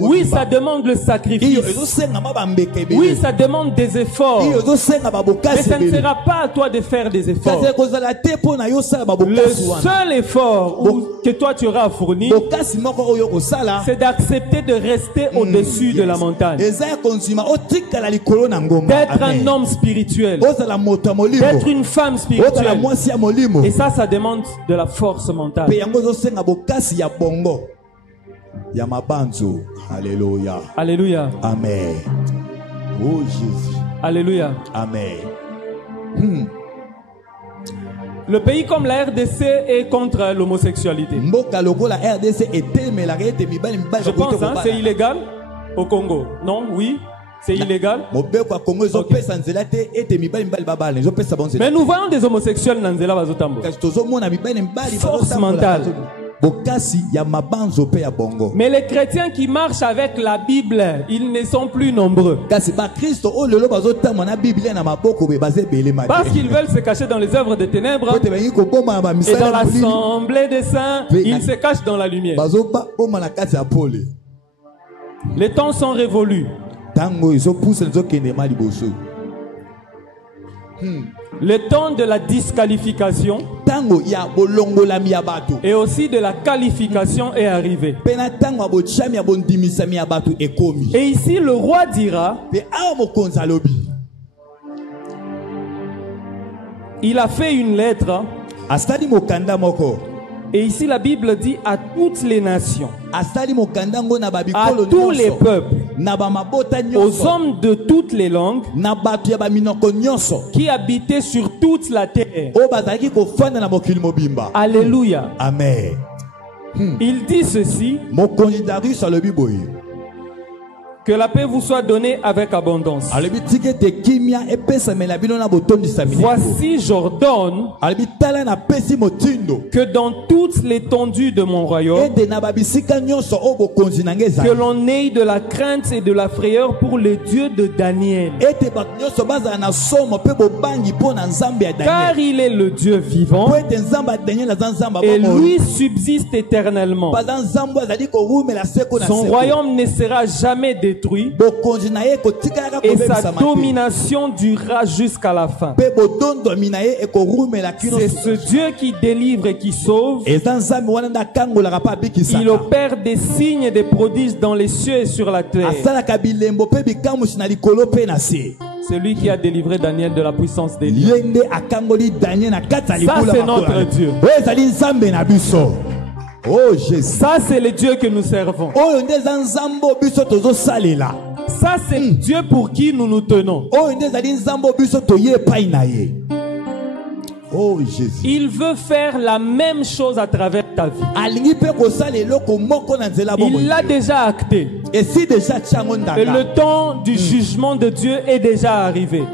Oui, ça demande le sacrifice. Oui, ça demande des efforts. Mais ça ne sera pas à toi de faire des efforts. Le seul effort que toi tu auras à fournir, c'est d'accepter de rester au-dessus de la montagne. D'être un homme spirituel. D'être une femme spirituelle. Et ça demande de la force mentale. Alléluia. Alléluia. Amen. Oh Jésus. Alléluia. Amen. Le pays comme la RDC est contre l'homosexualité. Je pense, hein, c'est illégal au Congo. Non, oui. C'est illégal. Okay. Mais nous voyons des homosexuels dans Nzela Bazotambo. Force mentale. Mais les chrétiens qui marchent avec la Bible, ils ne sont plus nombreux. Parce qu'ils veulent se cacher dans les œuvres des ténèbres et dans l'assemblée des saints, ils se cachent dans la lumière. Les temps sont révolus. Le temps de la disqualification et aussi de la qualification est arrivé. Et ici, le roi dira, il a fait une lettre. Et ici, la Bible dit à toutes les nations, à tous les peuples, aux hommes de toutes les langues qui habitaient sur toute la terre. Alléluia. Amen. Il dit ceci: que la paix vous soit donnée avec abondance. Voici, j'ordonne que dans toute l'étendue de mon royaume, que l'on ait de la crainte et de la frayeur pour le Dieu de Daniel. Car il est le Dieu vivant et lui subsiste éternellement. Son royaume ne sera jamais détruit et sa domination durera jusqu'à la fin. C'est ce Dieu qui délivre et qui sauve. Il opère des signes et des prodiges dans les cieux et sur la terre. C'est lui qui a délivré Daniel de la puissance des lions. Ça, c'est notre Dieu. Oh Jésus. Ça, c'est le Dieu que nous servons. Ça, c'est Dieu pour qui nous nous tenons. Oh Jésus. Il veut faire la même chose à travers ta vie. Il l'a déjà acté. Et le temps du jugement de Dieu est déjà arrivé.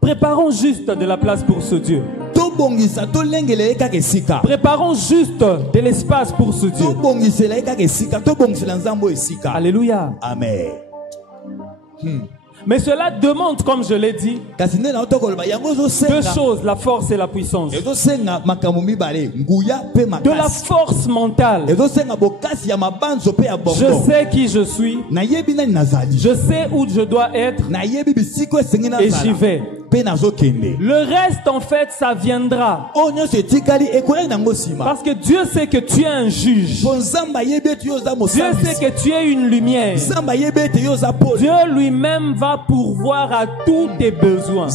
Préparons juste de la place pour ce Dieu. Préparons juste de l'espace pour ce Dieu. Alléluia. Amen. Mais cela demande, comme je l'ai dit, deux choses, la force et la puissance. De la force mentale. Je sais qui je suis. Je sais où je dois être. Et j'y vais. Le reste, en fait, ça viendra. Parce que Dieu sait que tu es un juge. Dieu sait que tu es une lumière. Dieu lui-même va pourvoir à tous tes besoins.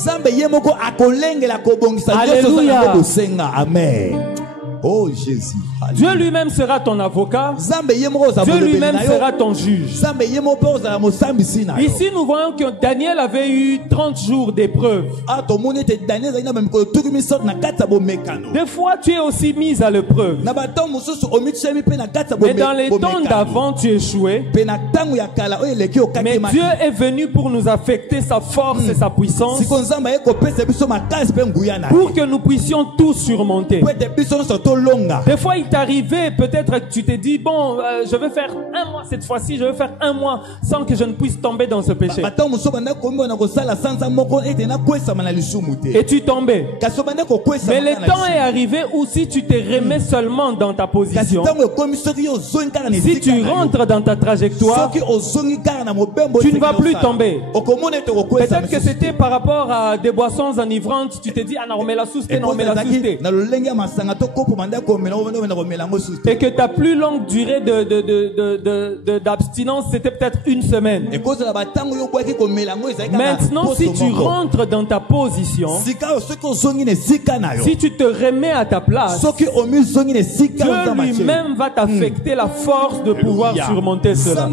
Alléluia. Amen. Oh Jésus. Dieu lui-même sera ton avocat. Dieu lui-même sera ton juge. Ici, nous voyons que Daniel avait eu 30 jours d'épreuve. Des fois, tu es aussi mis à l'épreuve. Mais dans les temps d'avant, tu échouais. Mais Dieu est venu pour nous affecter sa force et sa puissance, pour que nous puissions tous surmonter. Des fois, il t'est arrivé, peut-être que tu t'es dit, bon, je vais faire un mois cette fois-ci, je vais faire un mois sans que je ne puisse tomber dans ce péché. Et tu tombais. Mais le temps est arrivé où si tu te remets seulement dans ta position, si tu rentres dans ta trajectoire, tu ne vas plus tomber. Peut-être que c'était par rapport à des boissons enivrantes, tu te dis, ah non, mais la souste, non, mais la souste. Et que ta plus longue durée d'abstinence, c'était peut-être une semaine. Maintenant, si tu rentres dans ta position, si tu te remets à ta place, Dieu lui-même va t'affecter la force de pouvoir surmonter cela.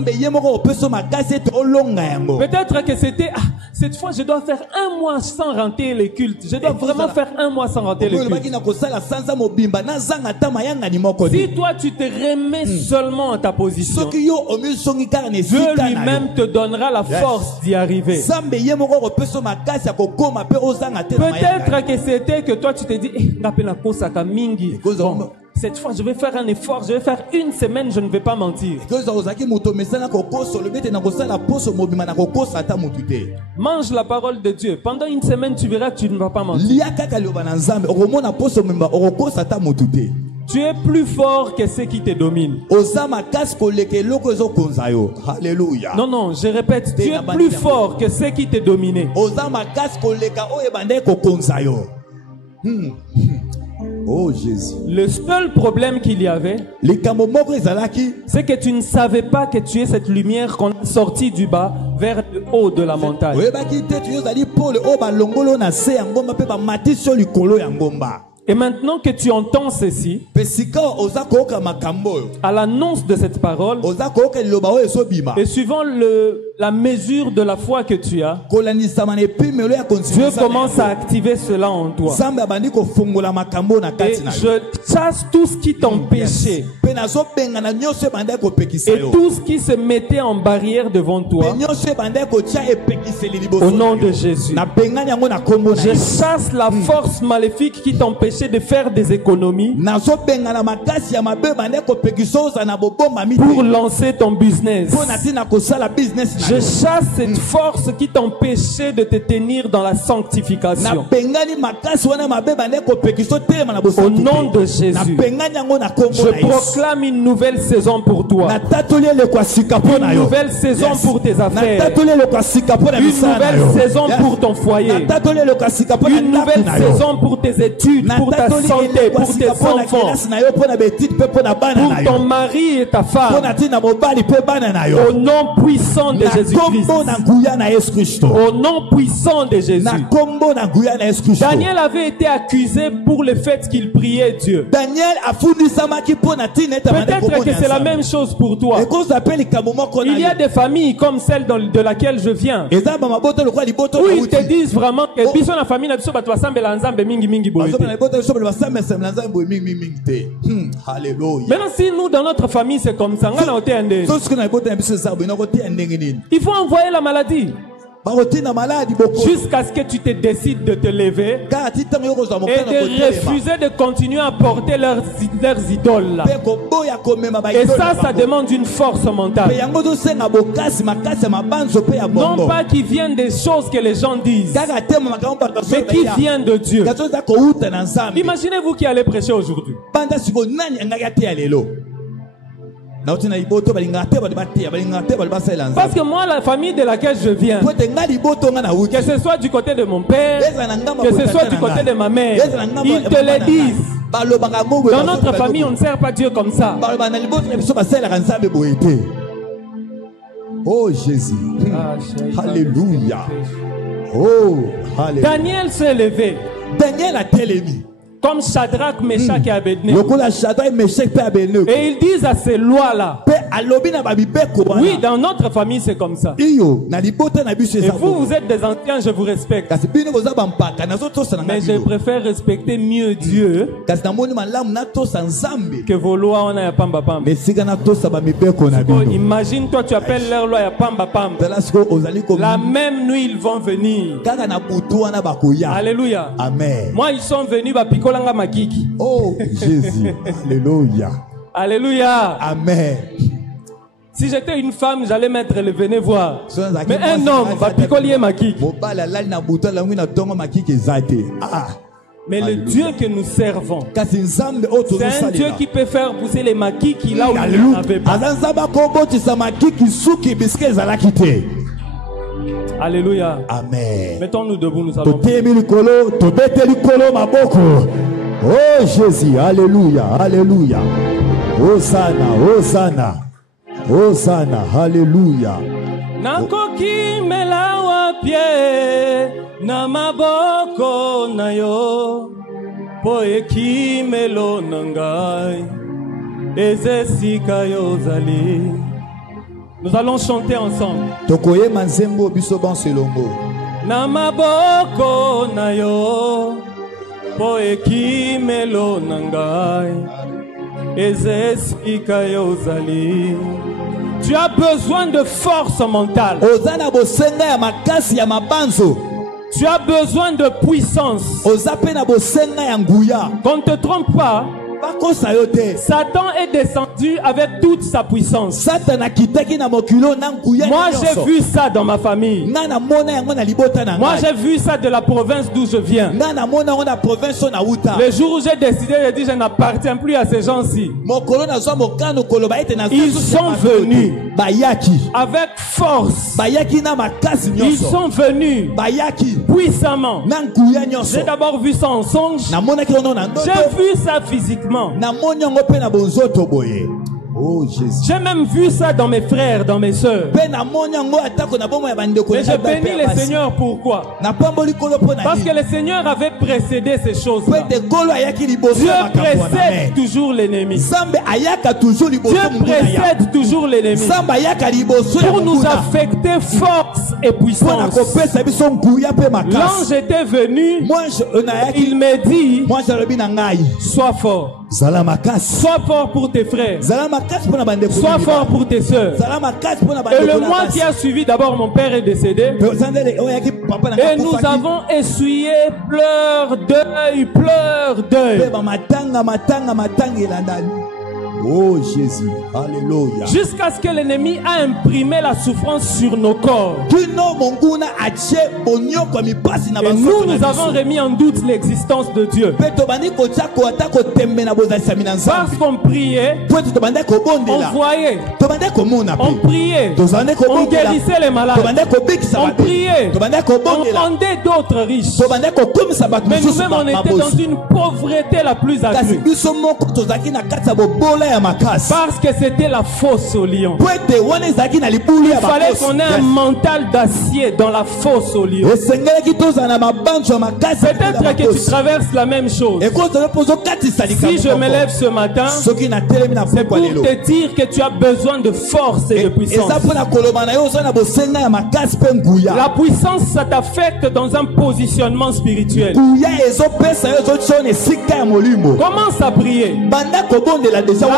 Peut-être que c'était cette fois, je dois faire un mois sans rater les cultes. Je dois vraiment faire un mois sans rater les cultes. Si toi, tu te remets seulement à ta position, Dieu lui-même te donnera la force d'y arriver. Peut-être que c'était que toi, tu te dis, bon, cette fois, je vais faire un effort, je vais faire une semaine, je ne vais pas mentir. Mange la parole de Dieu. Pendant une semaine, tu verras que tu ne vas pas mentir. Tu es plus fort que ceux qui te dominent. Alléluia. Non, non, je répète, tu es plus fort que ceux qui te dominaient. Oh Jésus. Le seul problème qu'il y avait, c'est que tu ne savais pas que tu es cette lumière qu'on a sortie du bas vers le haut de la montagne. Et maintenant que tu entends ceci, à l'annonce de cette parole, et suivant la mesure de la foi que tu as, Dieu commence à activer cela en toi. Et je chasse tout ce qui t'empêchait et tout ce qui se mettait en barrière devant toi au nom de Jésus. Je chasse la force maléfique qui t'empêchait de faire des économies pour lancer ton business. Je chasse cette force qui t'empêchait de te tenir dans la sanctification. Au nom de Jésus, je proclame une nouvelle saison pour toi, une nouvelle saison pour tes affaires, une nouvelle saison pour ton foyer, une nouvelle saison pour tes études, pour ta santé, pour tes enfants, pour ton mari et ta femme, au nom puissant de Jésus-Christ, au nom puissant de Jésus. Daniel avait été accusé pour le fait qu'il priait Dieu. Peut-être que c'est la même chose pour toi. Il y a des familles comme celle de laquelle je viens, où ils te disent vraiment que la famille n'a pas maintenant, si nous dans notre famille c'est comme ça, il faut envoyer la maladie jusqu'à ce que tu te décides de te lever et de refuser de continuer à porter leurs idoles là. Et ça demande une force mentale, non pas qui viennent des choses que les gens disent, mais qui viennent de Dieu. Imaginez-vous qui allez prêcher aujourd'hui. Parce que moi, la famille de laquelle je viens, que ce soit du côté de mon père, que ce soit du côté de ma mère, ils te le disent. Dans notre famille, on ne sert pas Dieu comme ça. Oh Jésus. Alléluia. Oh, alléluia. Daniel s'est levé. Daniel a télémi. Comme Shadrach, Meshach et Abednego. Et ils disent à ces lois-là. Oui, dans notre famille, c'est comme ça. Et vous, vous êtes des anciens, je vous respecte. Mais je préfère respecter mieux Dieu que vos lois. On a pamba pamba. Imagine, toi, tu appelles leurs lois à pamba pamba. La même nuit, ils vont venir. Alléluia. Amen. Moi, ils sont venus à picoler. Oh Jésus, alléluia. Alléluia. Amen. Si j'étais une femme, j'allais mettre le venez voir. Mais un homme va picoler ma kiki. Mais le Dieu que nous servons, c'est un Dieu qui peut faire pousser les makiki là où il n'y en avait pas. Alléluia. Amen. Mettons-nous debout, nous allons. Oh Jésus, alléluia, alléluia. Hosanna, Hosanna, Hosanna, alléluia. Nakoki melawa pie na maboko na yo poeki melo nangai ezesika yo zali. Nous allons chanter ensemble. na maboko na yo po ekimelo na ngai ezesika yo zali. Tu as besoin de force mentale. Tu as besoin de puissance. Qu'on ne te trompe pas. Satan est descendu avec toute sa puissance. Moi j'ai vu ça dans ma famille. Moi j'ai vu ça de la province d'où je viens. Le jour où j'ai décidé de dire je n'appartiens plus à ces gens-ci, ils sont venus avec force. Ils sont venus puissamment. J'ai d'abord vu ça en songe. J'ai vu ça physiquement. Oh, j'ai même vu ça dans mes frères, dans mes sœurs. Et je bénis le Seigneur. Pourquoi? Parce que le Seigneur avait précédé ces choses-là. Dieu précède toujours l'ennemi. Dieu précède toujours l'ennemi pour nous affecter force et puissance. L'ange était venu. Il m'a dit, sois fort. Sois fort pour tes frères. Sois fort pour tes sœurs. Et le mois qui a suivi, d'abord mon père est décédé. Et nous avons essuyé pleurs d'œil. Oh Jésus, alléluia. Jusqu'à ce que l'ennemi a imprimé la souffrance sur nos corps. Et nous avons remis en doute l'existence de Dieu. Parce qu'on priait, on voyait, on priait, on guérissait les malades, on priait, on rendait d'autres riches. Mais nous-mêmes on était dans une pauvreté la plus accrue. Parce que c'était la fosse au lion. Il fallait qu'on ait un mental d'acier dans la fosse au lion. Peut-être que tu traverses la même chose. Si je me lève ce matin, c'est pour te dire que tu as besoin de force et de puissance. La puissance, ça t'affecte dans un positionnement spirituel. Commence à prier.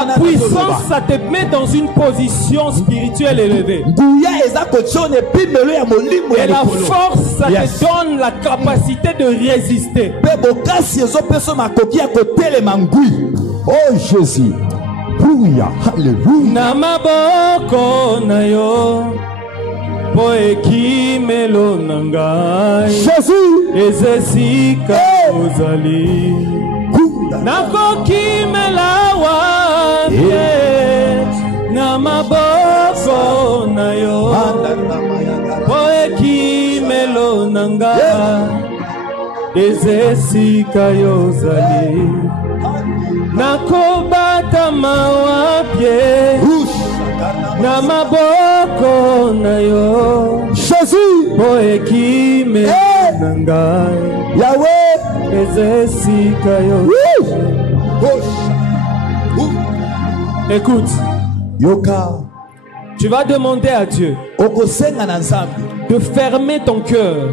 La puissance, ça te met dans une position spirituelle élevée. Et la force, ça te donne la capacité de résister. Oh Jésus. Alléluia. Namaboko na yo po ekimelo na ngai ezesika ozali nakokimela wapye namaboko na yo po ekimelo na ngai ezesika ozali nakobata mawapye na maboko na yo Jésus po ekime na ngai Yahweh ezesika yo. Écoute, Yoka, tu vas demander à Dieu de fermer ton cœur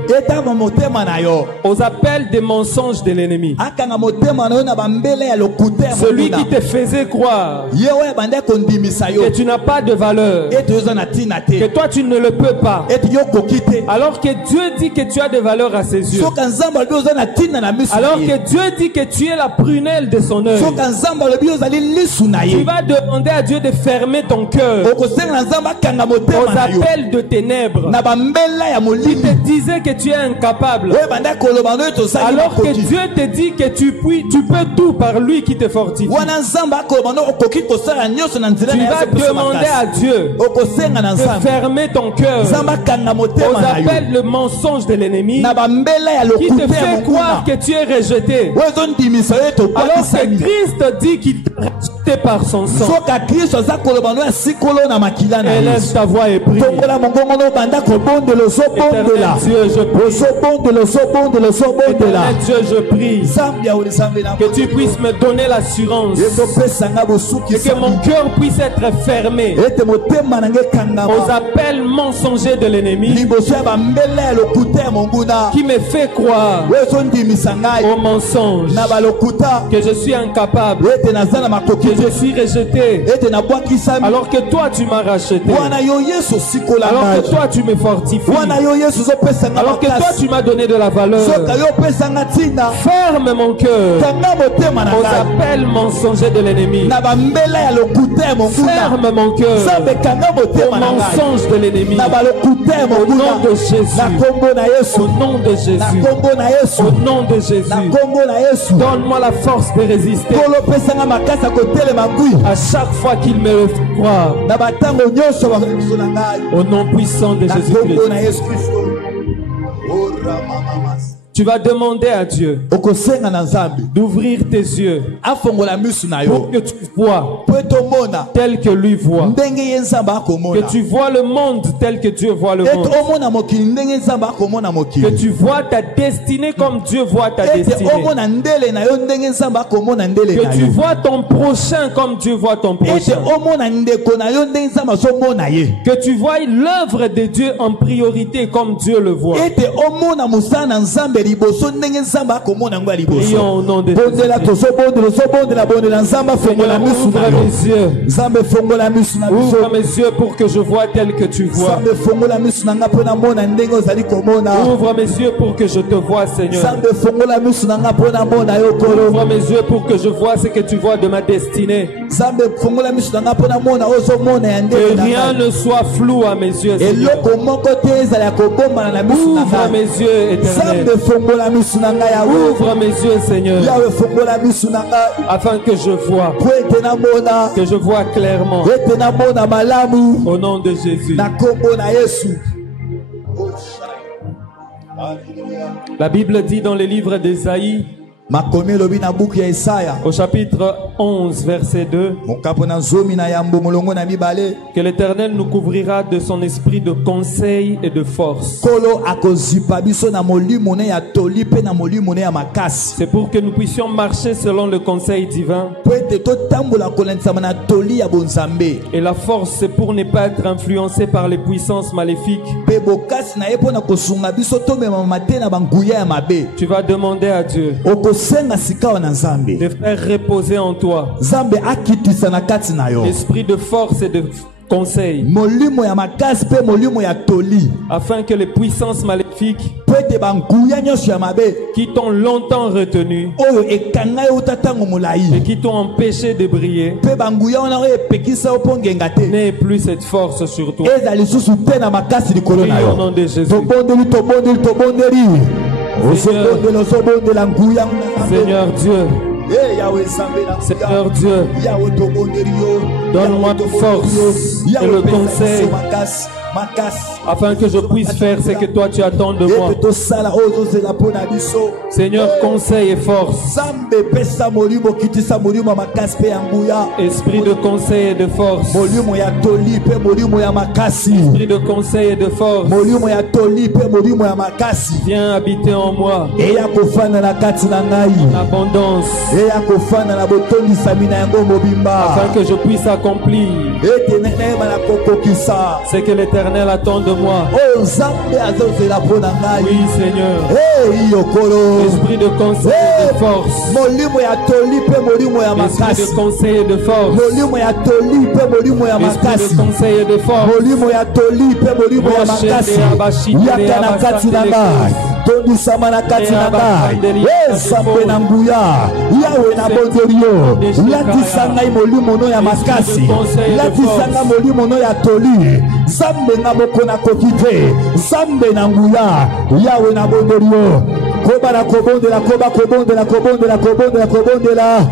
aux appels des mensonges de l'ennemi. Celui qui te faisait croire que tu n'as pas de valeur, que toi tu ne le peux pas, alors que Dieu dit que tu as de valeur à ses yeux, alors que Dieu dit que tu es la prunelle de son œil. Tu vas demander à Dieu de fermer ton cœur aux appels de ténèbres qui te disait que tu es incapable, alors que Dieu te dit que tu peux tout par lui qui te fortifie. Tu vas demander à Dieu de fermer ton cœur aux appels le mensonge de l'ennemi qui te fait croire que tu es rejeté, alors que Christ dit qu'il t'a rejeté. racheté par son sang. Élève ta voix et prie. Éternel Dieu, je prie. Éternel Dieu, je prie que tu puisses me donner l'assurance et que mon cœur puisse être fermé aux appels mensongers de l'ennemi qui me fait croire aux mensonges, que je suis incapable, que je suis rejeté, alors que toi tu m'as racheté, alors que toi tu me fortifies, alors que toi tu m'as donné de la valeur. Ferme mon cœur aux appels mensongers de l'ennemi. Ferme mon cœur aux mensonges de l'ennemi. Au nom de Jésus. Au nom de Jésus. Au nom de Jésus. Donne-moi la force de résister à chaque fois qu'il me croit. Au nom puissant de Jésus-Christ. Tu vas demander à Dieu d'ouvrir tes yeux pour que tu vois tel que lui voit, que tu vois le monde tel que Dieu voit le monde, que tu vois ta destinée comme Dieu voit ta destinée, que tu vois ton prochain comme Dieu voit ton prochain, que tu vois l'œuvre de Dieu en priorité comme Dieu le voit. Prions au nom de Jésus. Ouvre mes yeux. Ouvre mes yeux pour que je vois tel que tu vois. Ouvre mes yeux pour que je te vois, Seigneur. Ouvre mes yeux pour que je vois ce que tu vois de ma destinée. Que rien ne soit flou à mes yeux, Seigneur. Ouvre mes yeux, Éternel. Ouvre mes yeux, Seigneur, afin que je vois clairement. Au nom de Jésus. La Bible dit dans les livres d'Ésaïe, au chapitre 11, verset 2, que l'Éternel nous couvrira de son esprit de conseil et de force. C'est pour que nous puissions marcher selon le conseil divin. Et la force, c'est pour ne pas être influencé par les puissances maléfiques. Tu vas demander à Dieu de faire reposer en toi l'esprit de force et de conseil, afin que les puissances maléfiques qui t'ont longtemps retenu et qui t'ont empêché de briller n'aient plus cette force sur toi. Au nom de Jésus. Seigneur Dieu, Seigneur Dieu, donne-moi de force et le conseil afin que je puisse faire ce que toi tu attends de moi. Seigneur, conseil et force. Esprit de conseil et de force. Esprit de conseil et de force. Viens habiter en moi. En abondance. Afin que je puisse accomplir ce que l'Éternel attend de moi. Oui, Seigneur. Esprit de conseil et de force. Esprit de conseil et de force. Esprit de conseil et de force. tondisama na kati na ngai esambe na nguya yawe na bondelio latisa ngai molimo no ya makasi latisa ngai molimo no ya toli zambe na mokona koki te zambe na nguya yawe na bondelio koba na kobondela koba kobondela kobondela kobondela kobondela